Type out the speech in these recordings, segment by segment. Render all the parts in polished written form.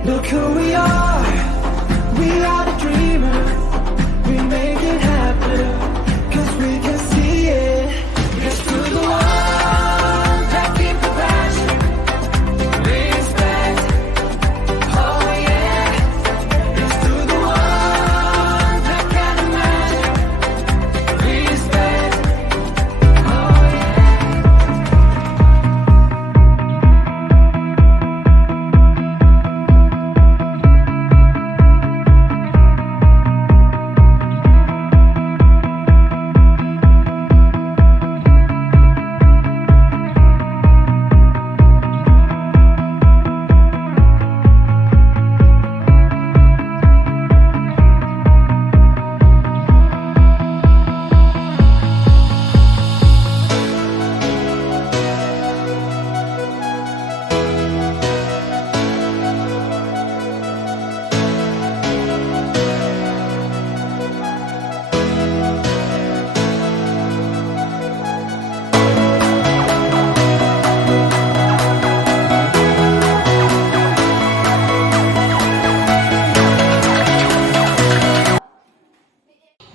Look who we are the dreamers. We make it happen, 'cause we can see it. It's to the ones that keep the passion, respect, oh yeah. It's to the ones that can imagine, respect, oh yeah.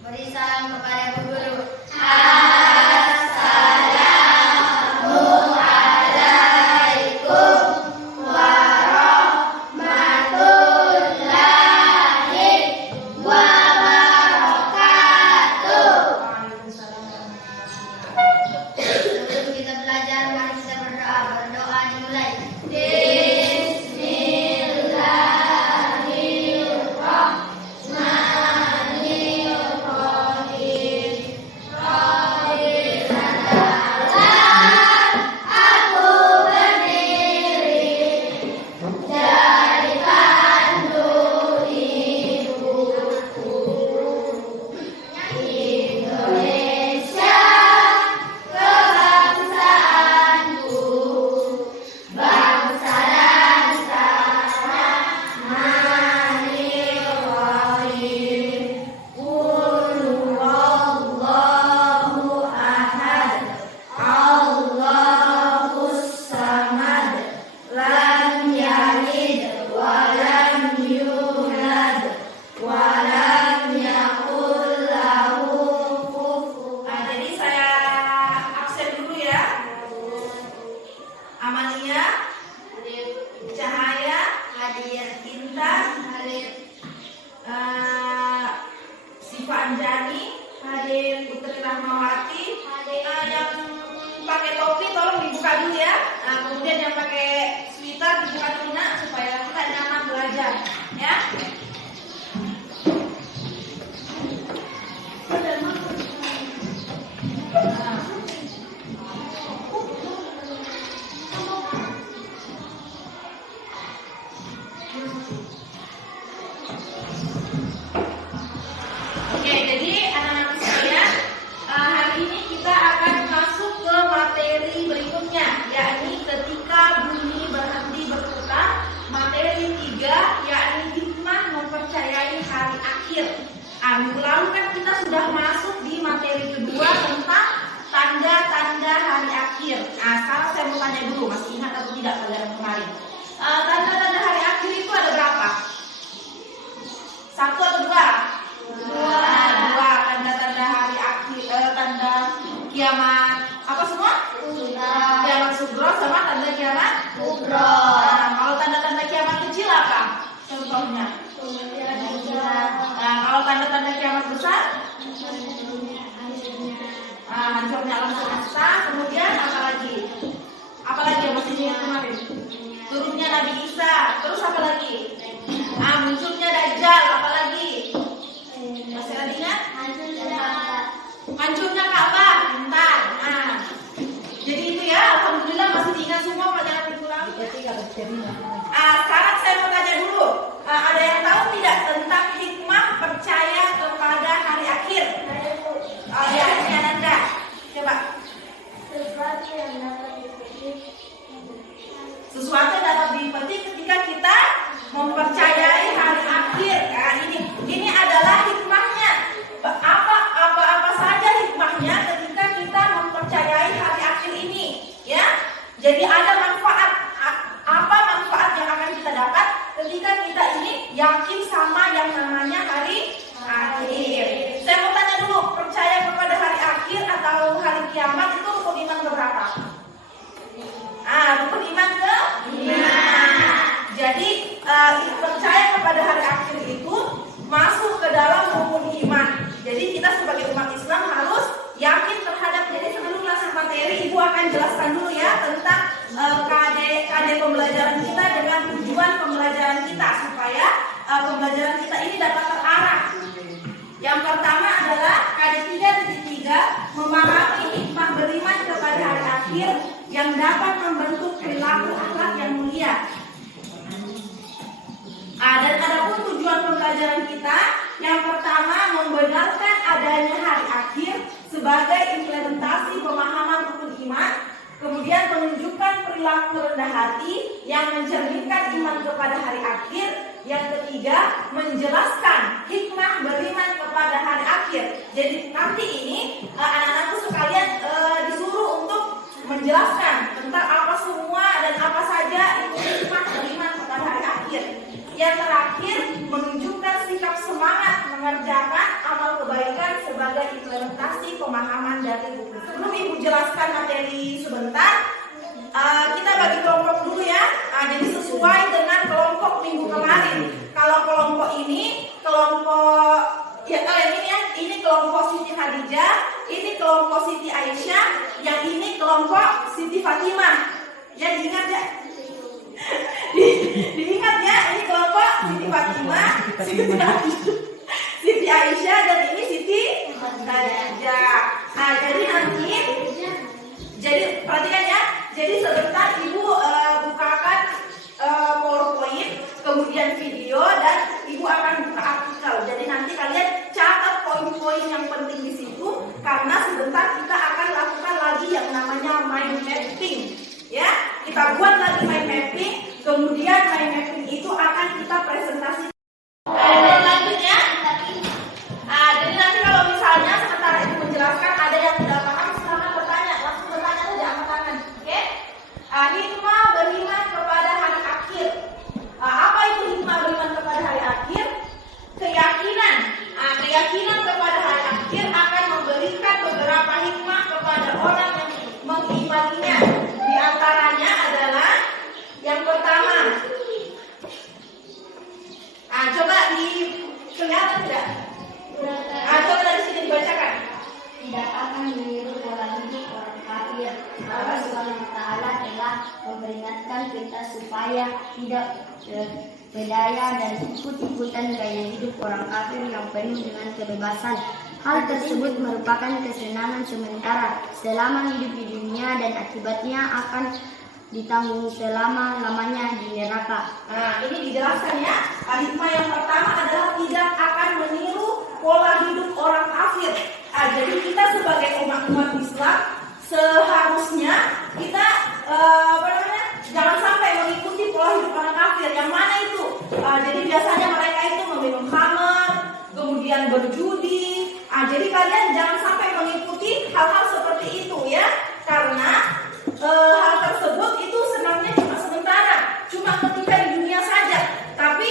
Beri salam kepada Bu Guru. Sebelum kita belajar, mari kita berdoa. Berdoa dimulai. Siva Anjani, hadir. Putri Rahmawati, yang pakai topi tolong dibuka dulu ya. Kemudian yang pakai sweater dibuka dulu nak, supaya kita nyaman belajar ya. Oke, jadi anak-anak sekalian, hari ini kita akan masuk ke materi berikutnya, yakni ketika bumi berhenti berputar. Materi 3, yakni hikmah mempercayai hari akhir. Minggu lalu kan kita sudah masuk di materi kedua tentang tanda-tanda hari akhir. Sekarang saya mau tanya dulu, masih ingat atau tidak kalian kemarin? Tanda-tanda hari akhir itu ada berapa? 1 atau 2? Dua tanda-tanda hari akhir, tanda kiamat apa semua? Kiamat sugro sama tanda kiamat kubro. Kalau tanda-tanda kiamat kecil apa contohnya? Kalau tanda-tanda kiamat besar? Hancurnya alam semesta. Kemudian apa lagi? Apa lagi yang masih ingat kemarin? percaya kepada hari akhir itu masuk ke dalam rukun iman. Jadi kita sebagai umat Islam harus yakin terhadap. Jadi sebelum masuk materi, Ibu akan jelaskan dulu ya tentang KD pembelajaran kita dengan tujuan pembelajaran kita supaya pembelajaran kita ini dapat terarah. Yang pertama adalah KD 3.3, memahami hikmah beriman kepada hari akhir yang dapat membentuk perilaku akhlak yang mulia. Dan adapun tujuan pembelajaran kita, yang pertama membenarkan adanya hari akhir sebagai implementasi pemahaman rukun iman, kemudian menunjukkan perilaku rendah hati yang mencerminkan iman kepada hari akhir. Yang ketiga, menjelaskan hikmah beriman kepada hari akhir. Jadi nanti ini anak-anakku sekalian disuruh untuk menjelaskan tentang apa semua dan apa saja itu hikmah beriman kepada hari akhir. Yang terakhir, menunjukkan sikap semangat mengerjakan amal kebaikan sebagai implementasi pemahaman dari buku. Sebelum Ibu jelaskan materi sebentar, kita bagi kelompok dulu ya. Jadi sesuai dengan kelompok minggu kemarin. Kalau kelompok ini, kelompok ini kelompok Siti Khadijah, ini kelompok Siti Aisyah, yang ini kelompok Siti Fatimah. Ya diingat ya. Diingat ya, ini kelompok Siti Fatimah, Siti Aisyah, dan ini Siti Khadijah. Jadi perhatikan ya. Jadi sebentar Ibu bukakan PowerPoint, kemudian video, dan Ibu akan buka artikel. Jadi nanti kalian catat poin-poin yang penting di situ, karena sebentar kita akan lakukan lagi yang namanya mind mapping. Ya, kita buat lagi mind mapping, kemudian mind mapping itu akan kita presentasi. Lanjut ya. Jadi nanti kalau misalnya sementara Ibu menjelaskan ada yang tidak paham, silakan bertanya, langsung bertanya saja angkat tangan. Oke? Hikmah beriman kepada hari akhir. Apa itu hikmah beriman kepada hari akhir? Keyakinan. Keyakinan kepada hari akhir akan memberikan beberapa hikmah kepada orang yang mengimaninya. Di antaranya adalah yang pertama. Coba kelihatan tidak? Coba dari sini dibacakan. Tidak akan meniru pola hidup orang kafir. Allah Subhanahu wa Ta'ala telah memperingatkan kita supaya tidak berdaya dan ikut-ikutan gaya hidup orang kafir yang penuh dengan kebebasan. Hal tersebut merupakan kesenangan sementara selama hidup di dunia dan akibatnya akan ditanggung selama-lamanya di neraka. Ini dijelaskan ya. Hikmah yang pertama adalah tidak akan meniru pola hidup orang kafir. Jadi kita sebagai umat Islam seharusnya kita jangan sampai mengikuti pola hidup orang kafir. Yang mana itu? Jadi biasanya mereka itu meminum khamar, kemudian berjudi. Jadi kalian jangan sampai mengikuti hal-hal seperti itu ya, karena hal tersebut itu senangnya cuma sementara, cuma ketika di dunia saja. Tapi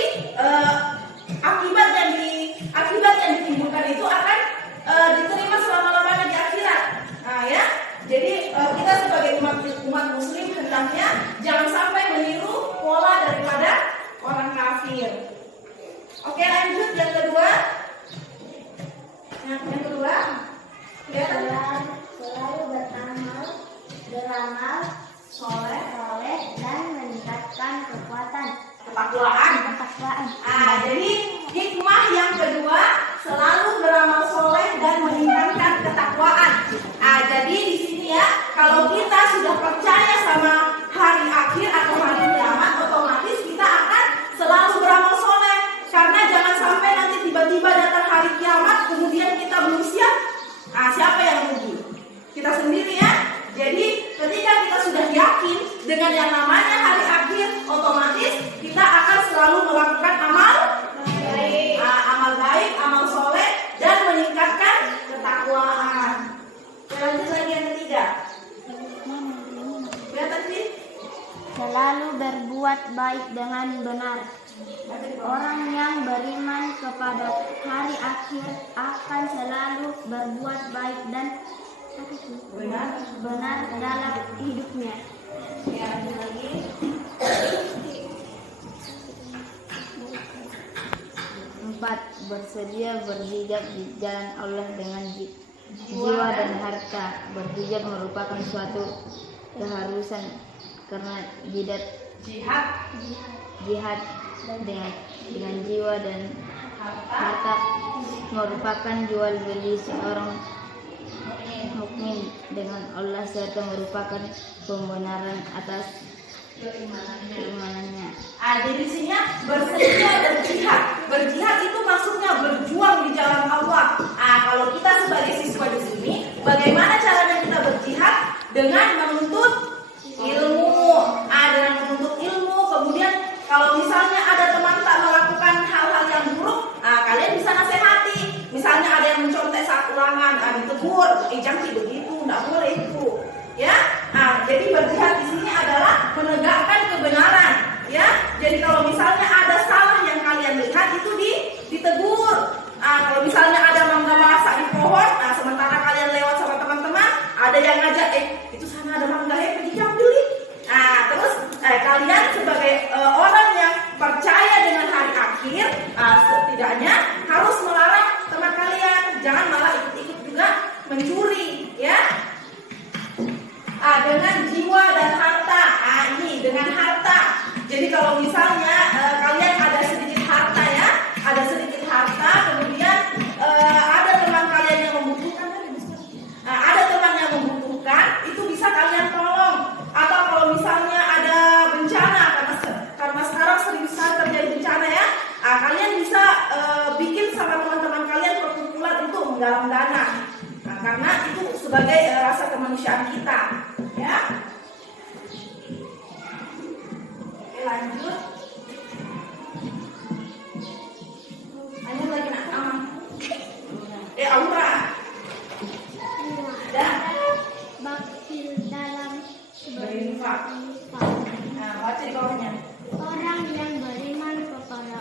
akibat yang ditimbulkan itu akan diterima selama-lamanya di akhirat. Ya. Jadi kita sebagai umat muslim hendaknya jangan sampai meniru pola daripada orang kafir. Oke, lanjut yang kedua. Yang kedua, selalu beramal soleh dan meningkatkan ketakwaan. Jadi hikmah yang kedua, selalu beramal soleh dan meningkatkan ketakwaan. Jadi di sini ya, kalau kita sudah percaya sama hari akhir atau hari kiamat, otomatis kita akan selalu beramal soleh. Karena jangan sampai nanti tiba-tiba datang hari kiamat, kemudian kita belum siap. Siapa yang rugi? Kita sendiri ya. Jadi ketika kita sudah yakin dengan yang namanya hari akhir, otomatis kita akan selalu melakukan amal baik, amal soleh, dan meningkatkan ketakwaan. Lanjut lagi yang ketiga. Kelihatan sih? Selalu berbuat baik dengan benar. Orang yang beriman kepada hari akhir akan selalu berbuat baik dan benar dalam hidupnya. Ya, lagi. 4. Bersedia berhijab di jalan Allah dengan jiwa dan harta. Berhijab merupakan suatu keharusan karena jihad dengan jiwa dan harta merupakan jual beli seorang mukmin dengan Allah serta merupakan pembenaran atas keimanannya. Jadi sini bersedia berjihad. Berjihad itu maksudnya berjuang di jalan Allah. Kalau kita sebagai siswa di sini, bagaimana caranya kita berjihad? Dengan menuntut ilmu. Dengan menuntut ilmu. Kemudian kalau misalnya ada teman tak melakukan hal-hal yang buruk, kalian bisa nasihati. Misalnya ada yang mencontek saat ulangan, ditegur, jangan begitu, tidak boleh itu. Ya, jadi berjihad di sini adalah menegakkan kebenaran. Ya, jadi kalau misalnya ada salah yang kalian lihat itu ditegur. Kalau misalnya ada mangga masak di pohon, sementara kalian lewat sama teman-teman, ada yang ngajak, itu sana ada mangga, pergi ambil. Terus kalian sebagai orang yang percaya dengan hari akhir, setidaknya harus melarang teman kalian jangan malah ikut-ikut juga mencuri, ya. Dengan jiwa dan harta. Ini dengan harta. Jadi kalau misalnya kalian ada sedikit harta, ya, ada sedikit harta, kemudian ada teman kalian yang membutuhkan, ada teman yang membutuhkan, itu bisa kalian tolong. Atau kalau misalnya ada bencana, karena sekarang sering sekali terjadi bencana, ya, kalian bisa bikin sama teman-teman kalian perkumpulan untuk menggalang dana. Karena itu sebagai rasa kemanusiaan kita, ya. Oke, lanjut. Lanjut lagi nak sama. Aura. Ada. Bakti dalam Berinfak. Baca di bawahnya. Orang yang beriman kepada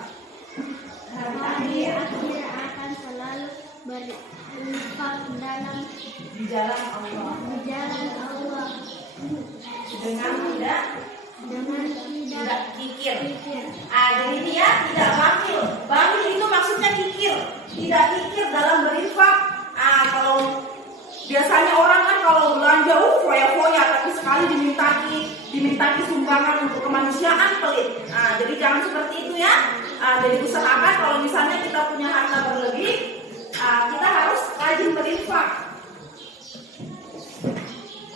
hari akhir akan selalu berinfak di jalan Allah. Dengan tidak kikir. Jadi dia tidak bakhil. Bakhil itu maksudnya kikir. Tidak kikir dalam berinfak. Kalau biasanya orang kan kalau belanja foya-foya, tapi sekali dimintaki sumbangan untuk kemanusiaan pelit. Jadi jangan seperti itu, ya. Jadi usahakan kalau misalnya kita punya harta berlebih, kita harus rajin berinfak.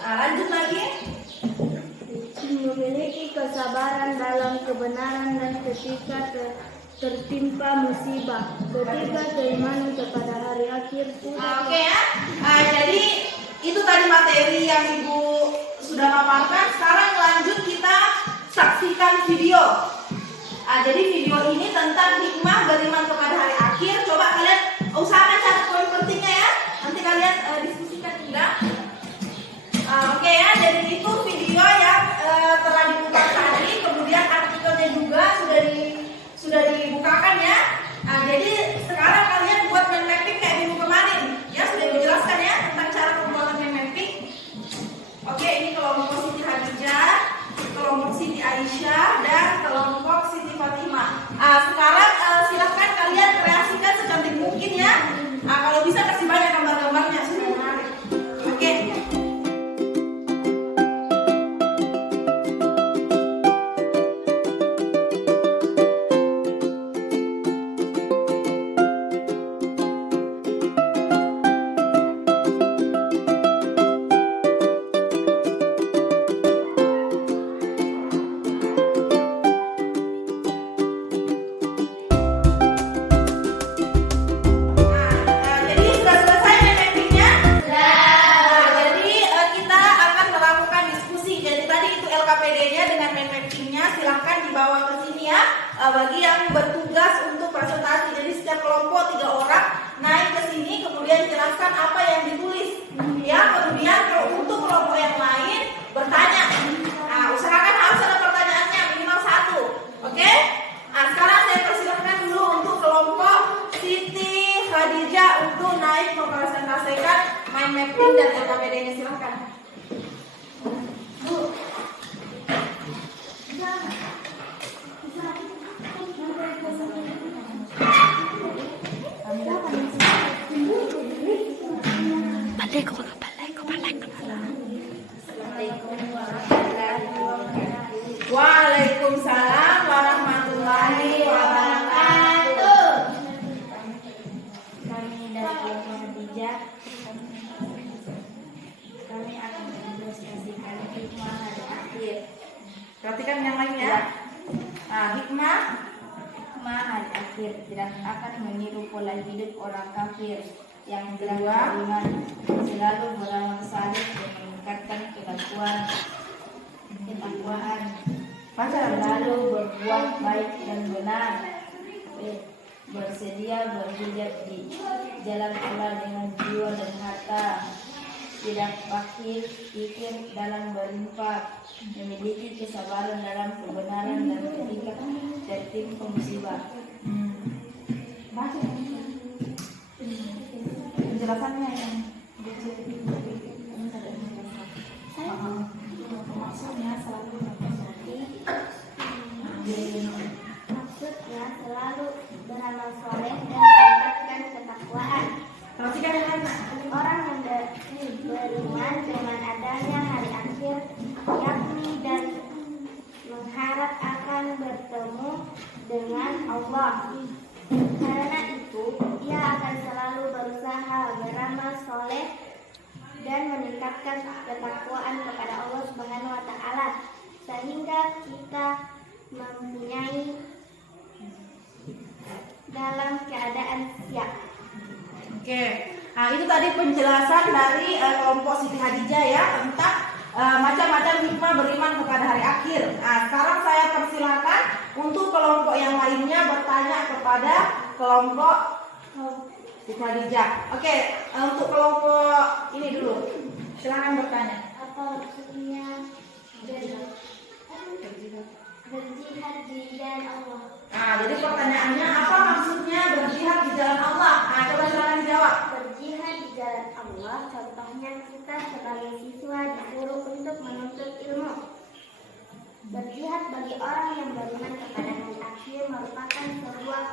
Lanjut lagi. Memiliki kesabaran dalam kebenaran dan ketika tertimpa musibah. Ketiga, keimanan kepada hari akhir. Oke, ya. Jadi itu tadi materi yang Ibu sudah paparkan. Sekarang lanjut kita saksikan video. Jadi video ini tentang hikmah beriman kepada hari akhir. Coba kalian usahakan catat poin pentingnya, ya. Nanti kalian diskusikan juga. Oke, ya. Jadi itu video yang telah dibuka tadi. Kemudian artikelnya juga sudah dibukakan, ya. Jadi sekarang kalian buat mind mapping kayak minggu kemarin, ya. Sudah dijelaskan, ya, tentang cara pembuatan mind mapping. Oke, ini kelompok Siti Khadijah, kelompok Siti Aisyah, dan kelompok Siti Fatimah. Sekarang silahkan kalian kreasikan secantik mungkin, ya. Kalau bisa kasih banyak gambar-gambarnya, sudah menarik. Oke. Bagi yang bertugas untuk presentasi, jadi setiap kelompok 3 orang naik ke sini, kemudian jelaskan apa yang ditulis, ya. Kemudian kalau untuk kelompok yang lain bertanya, usahakan harus ada pertanyaannya minimal 1, oke? Sekarang saya persilahkan dulu untuk kelompok Siti Khadijah untuk naik mempresentasikan mind mapping dan LKPD-nya, silahkan. Hikmah. Hari akhir tidak akan meniru pola hidup orang kafir yang telah Kedua. beriman, selalu beramal saleh dan meningkatkan ketakwaan, selalu berbuat baik dan benar, bersedia berhijab di jalan Allah dengan jiwa dan harta, tidak bakhil, kikir dalam berinfak, memiliki kesabaran dalam kebenaran dan ketika tertimpa musibah. Penjelasannya yang Maksudnya selalu beramal soleh dan meningkatkan ketakwaan. Orang yang beriman dengan adanya hari akhir, yakni dan mengharap akan bertemu dengan Allah. Karena itu, ia akan selalu berusaha beramal soleh dan meningkatkan ketakwaan kepada Allah Subhanahu wa Ta'ala, sehingga kita mempunyai dalam keadaan siap. Oke, nah itu tadi penjelasan dari kelompok Siti Hadijah ya tentang macam-macam hikmah beriman kepada hari akhir. Nah, sekarang saya persilakan untuk kelompok yang lainnya bertanya kepada kelompok Siti Hadijah. Oke, untuk kelompok ini dulu, silakan bertanya. Apa maksudnya berjihad di jalan Allah? Nah, jadi pertanyaannya apa maksudnya berjihad di jalan Allah? Nah, coba silakan dijawab. Berjihad di jalan Allah, contohnya kita sebagai siswa disuruh untuk menuntut ilmu. Berjihad bagi orang yang beriman kepada hari akhir merupakan sebuah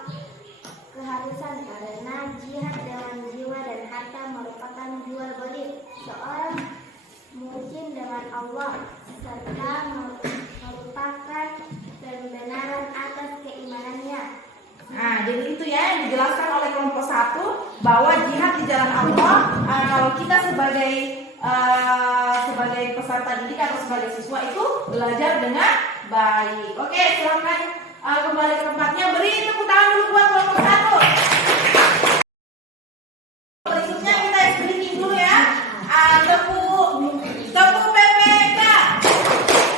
keharusan karena jihad dengan jiwa dan harta merupakan jual beli seorang mukmin dengan Allah serta merupakan pembenaran atas keimanannya. Nah, jadi itu ya yang dijelaskan oleh kelompok 1 bahwa jihad di jalan Allah kalau kita sebagai peserta didik atau sebagai siswa itu belajar dengan baik. Oke, silakan kembali ke tempatnya. Beri tepuk tangan dulu buat kelompok 1. Berikutnya kita screening dulu ya. Tepuk PPK.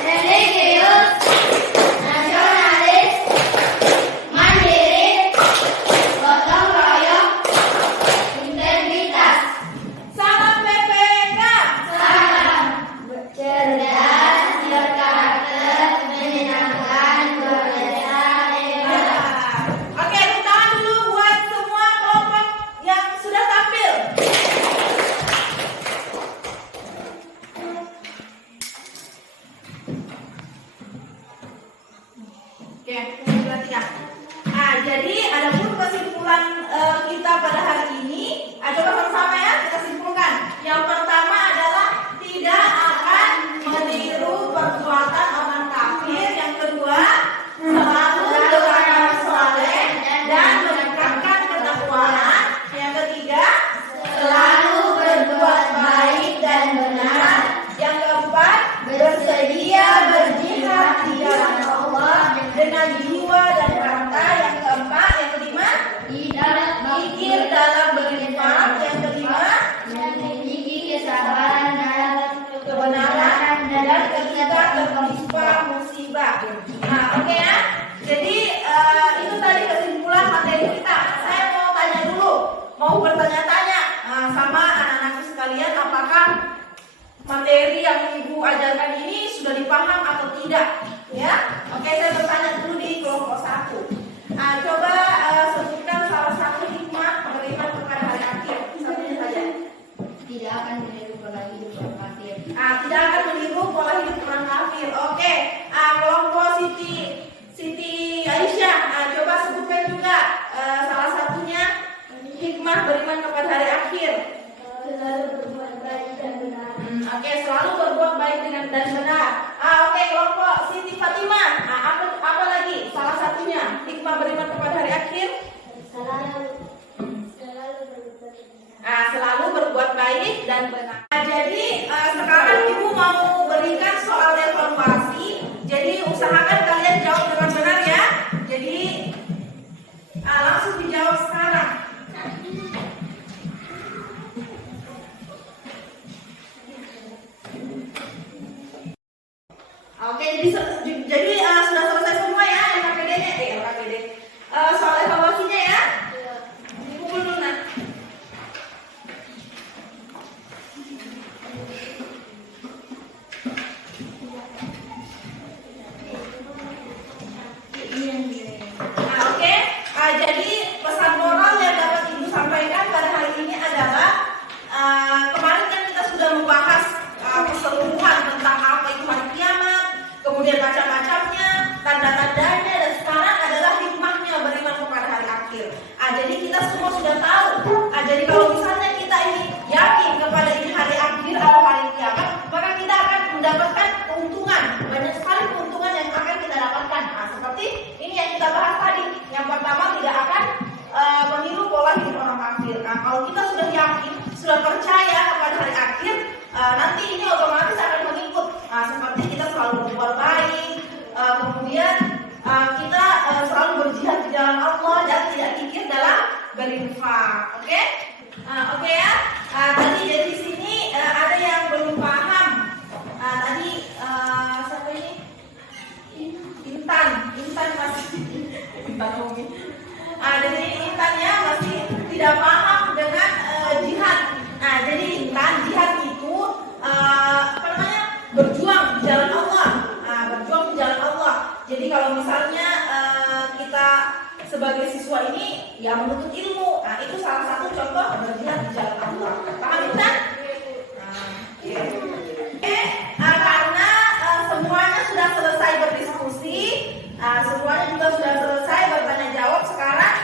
Religius, nasionalis, mandiri, gotong royong, integritas, Salam PPK. salam, cerdas, berkarakter, menyenangkan, berdaya, hebat. Oke, tepuk tangan dulu buat semua kelompok yang sudah tampil. Oke, perhatikan. Nah, jadi adapun kesimpulan kita pada hari ini, coba sama-sama ya kita simpulkan. Yang pertama adalah tidak akan meniru perbuatan orang kafir. Yang kedua, selalu beramal saleh dan meningkatkan ketakwaan. Yang ketiga, selalu berbuat baik dan benar. Yang keempat, bersedia berjihad di jalan Allah dengan jiwa dan harta. Yang keempat, yang kelima, pikir dalam berinfak. Yang kelima, memiliki kesabaran dalam kebenaran dan ketika tertimpa musibah. Nah, oke ya. Jadi itu tadi kesimpulan materi kita. Saya mau tanya dulu, mau bertanya-tanya sama anak-anakku sekalian, apakah materi yang ibu ajarkan ini sudah dipaham atau tidak? Ya, oke, saya bertanya dulu di kelompok 1. Coba sebutkan salah satu hikmah beriman kepada hari akhir. Satunya saja. tidak akan meniru pola hidup orang kafir. Tidak akan meniru pola hidup orang kafir. Oke, kelompok Siti Aisyah, coba sebutkan juga salah satunya hikmah beriman kepada hari akhir. Selalu berbuat baik dan benar. Oke, selalu berbuat baik dan benar. Oke, kelompok Siti Fatimah, apa lagi? Salah satunya hikmah beriman kepada hari akhir. Selalu berbuat baik dan benar. Jadi sekarang ibu mau berikan soal evaluasi. Jadi usahakan kalian jawab dengan benar ya. jadi kalau misalnya kita ini yakin kepada ini hari akhir atau hari kiamat, maka kita akan mendapatkan keuntungan. Banyak sekali keuntungan yang akan kita dapatkan. Nah, seperti ini yang kita bahas tadi. Yang pertama, tidak akan meniru pola hidup orang kafir. Nah, kalau kita sudah yakin, sudah percaya kepada hari akhir, nanti ini otomatis akan mengikut. Nah, seperti kita selalu berbuat baik, kemudian kita selalu berjihad di jalan Allah dan tidak kikir dalam berinfak. Oke? Oke ya. Tadi dari sini ada yang belum paham. Tadi siapa ini? Intan masih Intan mungkin. Jadi Intan ya masih tidak paham dengan jihad. Nah, jadi Intan, jihad itu berjuang di jalan Allah. Berjuang di jalan Allah. Jadi kalau misalnya kita sebagai siswa ini ya menuntut ilmu, nah itu salah satu contoh berjihad di jalan Allah. Paham Intan? Karena semuanya sudah selesai berdiskusi, semuanya juga sudah selesai bertanya jawab. Sekarang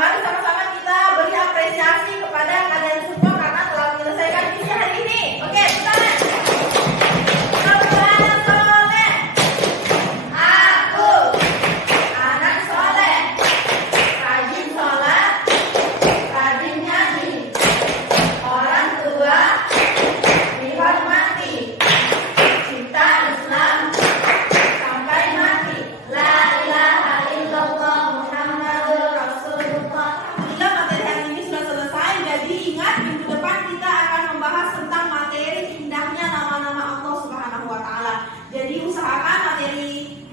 mari sama-sama kita beri apresiasi kepada kalian semua karena telah menyelesaikan misi hari ini. Oke, tangan. Anak soleh, aku anak soleh, rajin sholat, rajin nyanyi, orang tua dihormati, cinta Islam sampai mati, la ilaha illallah Muhammadur Rasulullah. Alhamdulillah, materi hari ini sudah selesai. Jadi ingat, minggu depan kita akan membahas tentang materi indahnya nama-nama Allah Subhanahu wa Ta'ala. Jadi usahakan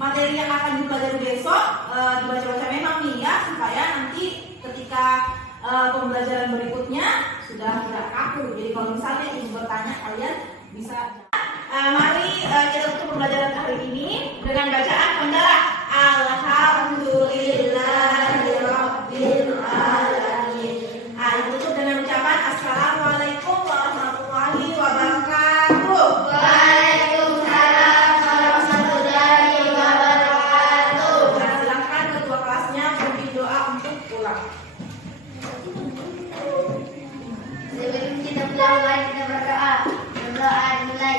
materi yang akan dipelajari besok dibaca-baca memang nih ya, supaya nanti ketika pembelajaran berikutnya sudah tidak kaku. Jadi kalau misalnya ingin bertanya, kalian bisa. Mari kita tutup pembelajaran hari ini dengan bacaan pembelah. Alhamdulillahirabbil alamin. Ditutup dengan ucapan Assalamualaikum warahmatullahi wabarakatuh. Waalaikumsalam warahmatullahi wabarakatuh. Nah, silakan ketua kelasnya memimpin doa untuk pulang. Sebelum kita pulang, mari kita berdoa. Berdoa dimulai.